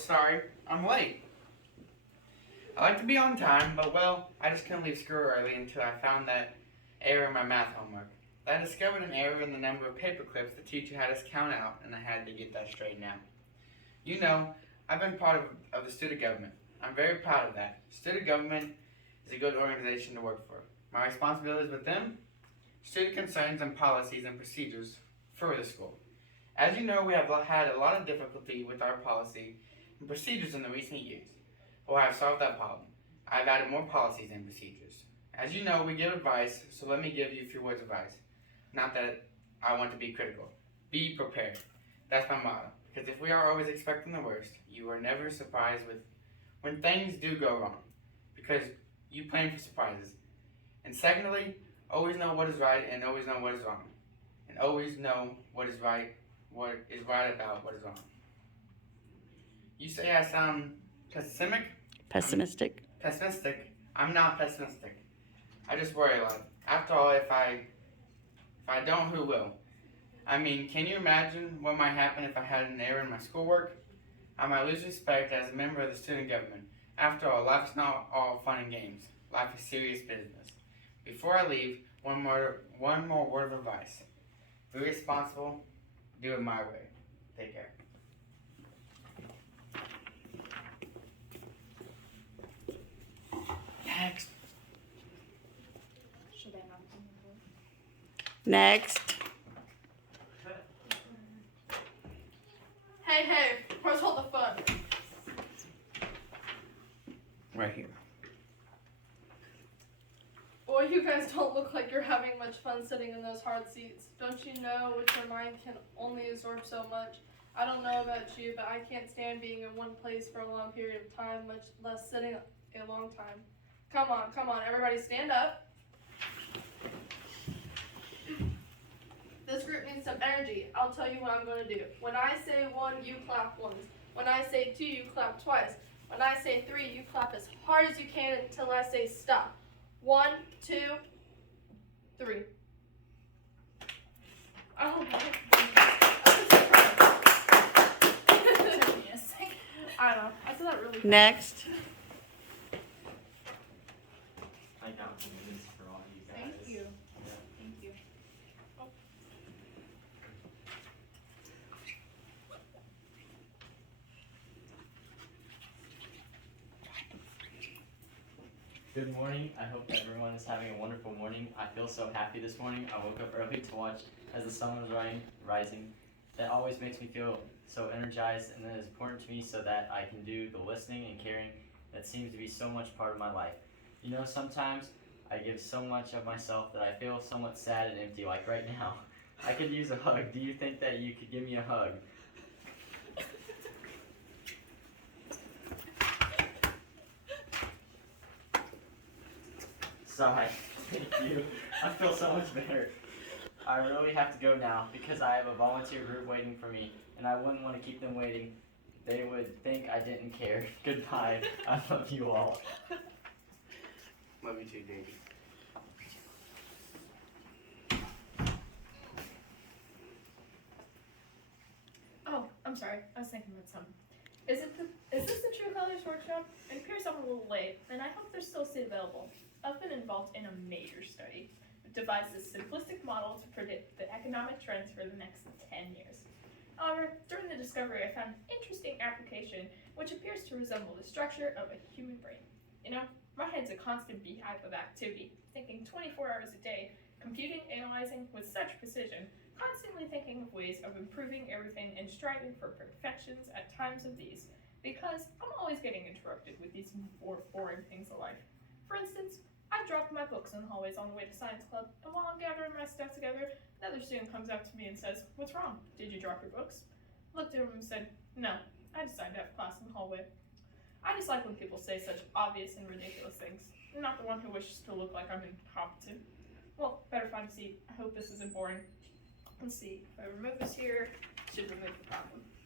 sorry, I'm late. I like to be on time, but well, I just couldn't leave school early until I found that error in my math homework. I discovered an error in the number of paper clips the teacher had us count out, and I had to get that straightened out. You know, I've been part of the student government. I'm very proud of that. Student government is a good organization to work for. My responsibilities with them, student concerns and policies and procedures for the school. As you know, we have had a lot of difficulty with our policy and procedures in the recent years. But I have solved that problem. I've added more policies and procedures. As you know, we give advice, so let me give you a few words of advice. Not that I want to be critical. Be prepared. That's my motto. Because if we are always expecting the worst, you are never surprised when things do go wrong. Because you plan for surprises. And secondly, always know what is right and always know what is wrong. And always know what is right about what is wrong. You say I sound pessimistic? Pessimistic. I'm not pessimistic. I just worry a lot. After all, if I don't, who will? I mean, can you imagine what might happen if I had an error in my schoolwork? I might lose respect as a member of the student government. After all, life is not all fun and games. Life is serious business. Before I leave, one more word of advice. Be responsible. Do it my way. Take care. Next. Should I not come over? Next. Hey, where's all the fun? Right here. Boy, you guys don't look like you're having much fun sitting in those hard seats. Don't you know what your mind can only absorb so much? I don't know about you, but I can't stand being in one place for a long period of time, much less sitting a long time. Come on, everybody stand up. This group needs some energy. I'll tell you what I'm going to do. When I say 1, you clap once. When I say 2, you clap twice. When I say 3, you clap as hard as you can until I say stop. 1, 2, 3. Oh my goodness. I know. I said that really fast. Next. I got this for all you guys. Thank you. Yeah. Thank you. Oh. Good morning. I hope everyone is having a wonderful morning. I feel so happy this morning. I woke up early to watch as the sun was rising. That always makes me feel so energized, and that is important to me so that I can do the listening and caring that seems to be so much part of my life. You know, sometimes I give so much of myself that I feel somewhat sad and empty, like right now. I could use a hug. Do you think that you could give me a hug? Sorry. Thank you. I feel so much better. I really have to go now because I have a volunteer group waiting for me, and I wouldn't want to keep them waiting. They would think I didn't care. Goodbye. I love you all. Love you too, Davey. Oh, I'm sorry. I was thinking about something. Is this the True Colors workshop? It appears I'm a little late, and I hope there's still a seat available. I've been involved in a major study. It devised a simplistic model to predict the economic trends for the next 10 years. However, during the discovery, I found an interesting application which appears to resemble the structure of a human brain. You know, my head's a constant beehive of activity, thinking 24 hours a day, computing, analyzing with such precision, constantly thinking of ways of improving everything and striving for perfections at times of these, because I'm always getting interrupted with these more boring things of life. For instance, I dropped my books in the hallways on the way to science club, and while I'm gathering my stuff together, another student comes up to me and says, "What's wrong? Did you drop your books?" I looked at him and said, "No, I decided to have class in the hallway." I dislike when people say such obvious and ridiculous things. I'm not the one who wishes to look like I'm incompetent. Well, better find a seat. I hope this isn't boring. Let's see, if I remove this here, it should remove the problem.